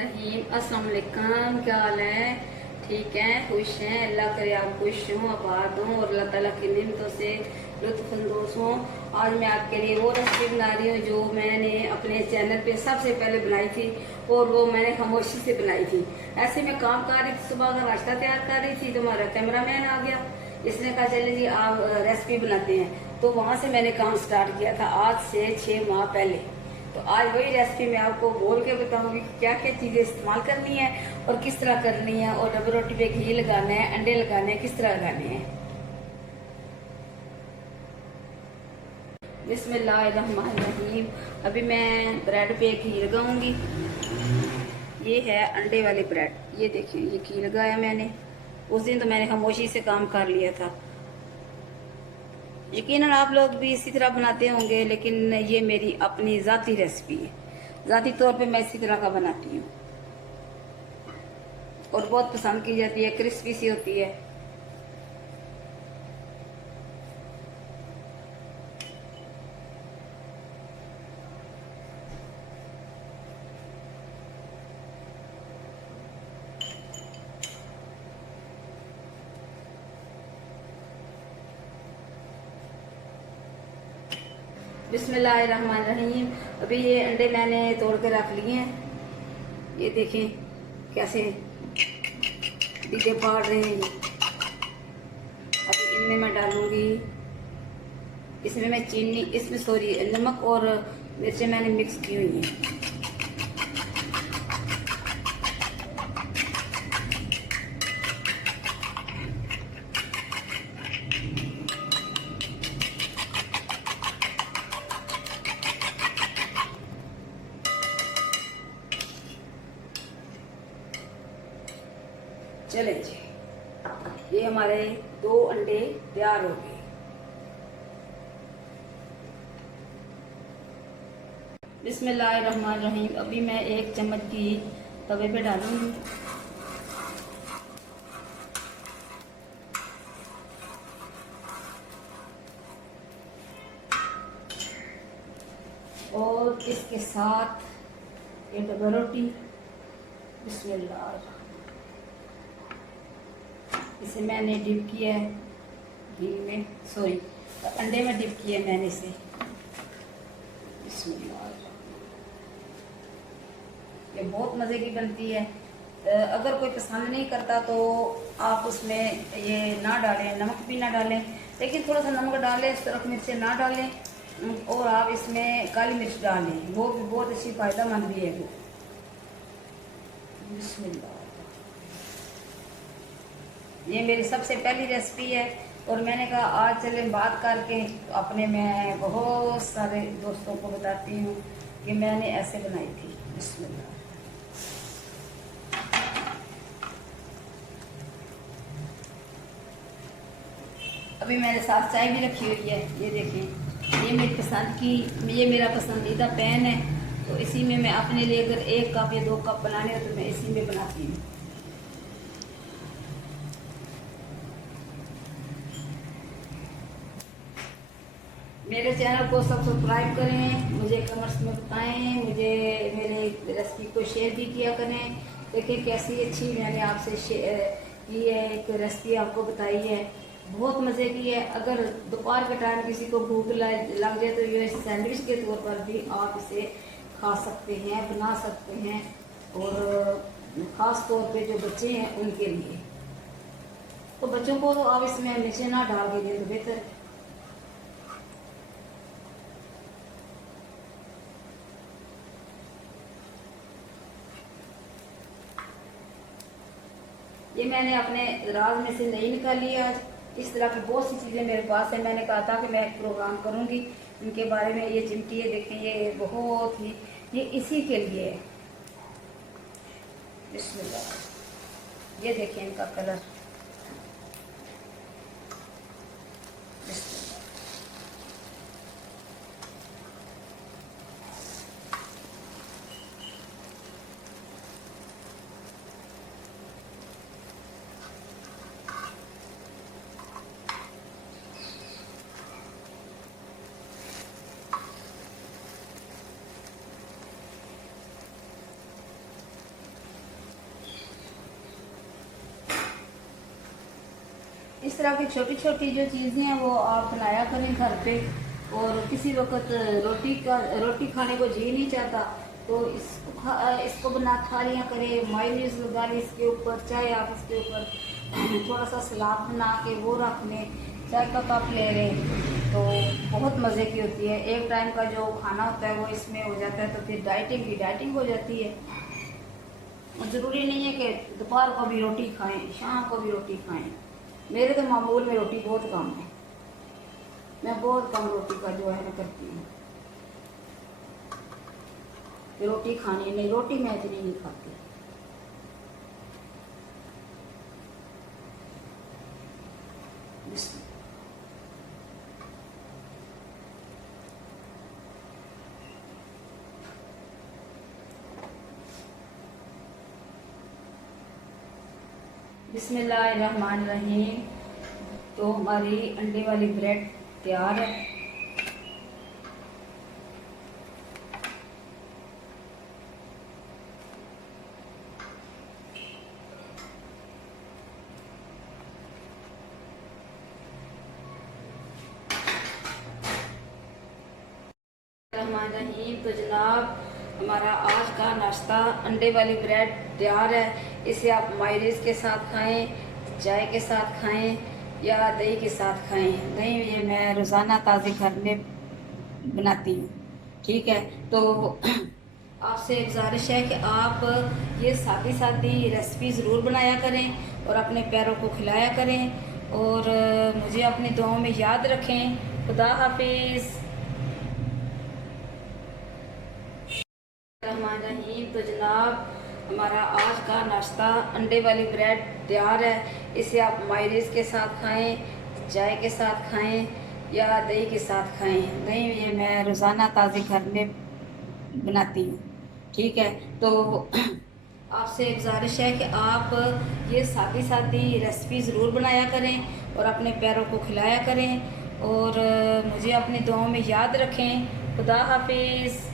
रहीम। अस्सलाम वालेकुम। क्या हाल है? ठीक है, खुश हैं? अल्लाह करे आप खुश हों, आबाद हों और अल्लाह ताला की निमतों से लुत्फानंदोज़ हों। आज मैं आपके लिए वो रेसिपी बना रही हूँ जो मैंने अपने चैनल पे सबसे पहले बनाई थी और वो मैंने खामोशी से बनाई थी। ऐसे मैं काम कर रही थी, सुबह का नाश्ता तैयार कर रही थी तो हमारा कैमरामैन आ गया। इसने कहा चले जी आप रेसिपी बनाते हैं, तो वहाँ से मैंने काम स्टार्ट किया था आज से 6 माह पहले। तो आज वही रेसिपी मैं आपको बोल के बताऊंगी कि क्या क्या चीज़ें इस्तेमाल करनी है और किस तरह करनी है, और डबल रोटी पे घी लगाना है, अंडे लगाने हैं, किस तरह लगाने हैं। बिस्मिल्लाहिर्रहमानिर्रहीम। अभी मैं ब्रेड पे घी लगाऊंगी। ये है अंडे वाली ब्रेड, ये देखिए ये घी लगाया मैंने। उस दिन तो मैंने खामोशी से काम कर लिया था। यकीनन आप लोग भी इसी तरह बनाते होंगे, लेकिन ये मेरी अपनी ज़ाती रेसिपी है। ज़ाती तौर पे मैं इसी तरह का बनाती हूँ और बहुत पसंद की जाती है, क्रिस्पी सी होती है। बिस्मिल्लाहिर्रहमानिर्रहीम। अभी ये अंडे मैंने तोड़ के रख लिए हैं। ये देखें कैसे दीदे पाड़ रहे हैं। अभी इनमें मैं डालूंगी, इसमें मैं चीनी, इसमें सॉरी नमक और मिर्चें मैंने मिक्स की हुई हैं। चले जी, ये हमारे 2 अंडे तैयार हो गए। बिस्मिल्लाहिर्रहमानिर्रहीम। अभी मैं 1 चम्मच घी तवे पे डालूंगी। और इसके साथ ये डबल रोटी, बिस्मिल्लाह, इसे मैंने डिप किया है घी में, सॉरी अंडे में डिप किया मैंने इसे। बिस्मिल्लाह, ये बहुत मज़े की बनती है। अगर कोई पसंद नहीं करता तो आप उसमें ये ना डालें, नमक भी ना डालें, लेकिन थोड़ा सा नमक डालें, इस तरफ मिर्चें ना डालें और आप इसमें काली मिर्च डालें, वो भी बहुत अच्छी फ़ायदेमंद भी है वो। बिस्मिल्लाह, ये मेरी सबसे पहली रेसिपी है और मैंने कहा आज चले बात करके अपने मैं बहुत सारे दोस्तों को बताती हूँ कि मैंने ऐसे बनाई थी। बिस्मिल्लाह। अभी मैंने साथ चाय भी रखी हुई है, ये देखें। ये मेरी पसंद की, ये मेरा पसंदीदा पैन है, तो इसी में मैं अपने लिए अगर 1 कप या 2 कप बनाने हो तो मैं इसी में बनाती हूँ। मेरे चैनल को सब्सक्राइब करें, मुझे कमेंट्स में बताएं, मुझे मेरे रेसिपी को शेयर भी किया करें। देखिए कैसी अच्छी मैंने आपसे की है, एक रेसिपी आपको बताई है, बहुत मज़े की है। अगर दोपहर के टाइम किसी को भूख लग जाए तो ये सैंडविच के तौर पर भी आप इसे खा सकते हैं, बना सकते हैं, और ख़ास तौर पे जो बच्चे हैं उनके लिए। तो बच्चों को तो आप इसमें मिर्चें ना डाल के दें तो बेहतर है। ये मैंने अपने राज में से नहीं निकाली आज। इस तरह की बहुत सी चीज़ें मेरे पास है। मैंने कहा था कि मैं एक प्रोग्राम करूंगी इनके बारे में। ये चिमटी है, देखिए ये बहुत ही, ये इसी के लिए है। बिस्मिल्लाह, ये देखिए इनका कलर। इस तरह की छोटी छोटी जो चीज़ें हैं वो आप बनाया करें घर पे। और किसी वक्त रोटी खाने को जी नहीं चाहता तो इसको खा लिया करें, मायोनीज लगा लें इसके ऊपर, चाहे आप इसके ऊपर थोड़ा सा सलाद बना के वो रख लें, चाय का कप ले लें, तो बहुत मज़े की होती है। एक टाइम का जो खाना होता है वो इसमें हो जाता है, तो फिर डाइटिंग हो जाती है। ज़रूरी नहीं है कि दोपहर को भी रोटी खाएं, शाम को भी रोटी खाएं। मेरे तो मामूल में रोटी बहुत कम है, मैं बहुत कम रोटी का जो है ना करती हूँ। रोटी खानी नहीं, रोटी मैं इतनी नहीं खाती। बिस्मिल्लाहिर्रहमानिर्रहीम। तो हमारी अंडे वाली ब्रेड तैयार है। रहीम। तो जनाब हमारा आज का नाश्ता अंडे वाली ब्रेड तैयार है। इसे आप मायोनीज के साथ खाएं, चाय के साथ खाएं या दही के साथ खाएं। दही ये मैं रोज़ाना ताज़े घर में बनाती हूँ, ठीक है। तो आपसे गुजारिश है कि आप ये सादी सादी रेसिपी ज़रूर बनाया करें और अपने प्यारों को खिलाया करें। और मुझे अपनी दुआओं में याद रखें। खुदा हाफिज़। रहीम। तो जनाब हमारा आज का नाश्ता अंडे वाली ब्रेड तैयार है। इसे आप मायोनीज के साथ खाएं, चाय के साथ खाएं या दही के साथ खाएं। दही ये मैं रोज़ाना ताज़े घर में बनाती हूँ, ठीक है। तो आपसे गुजारिश है कि आप ये सादी सादी रेसिपी ज़रूर बनाया करें और अपने प्यारों को खिलाया करें। और मुझे अपनी दुआओं में याद रखें। खुदा हाफिज़।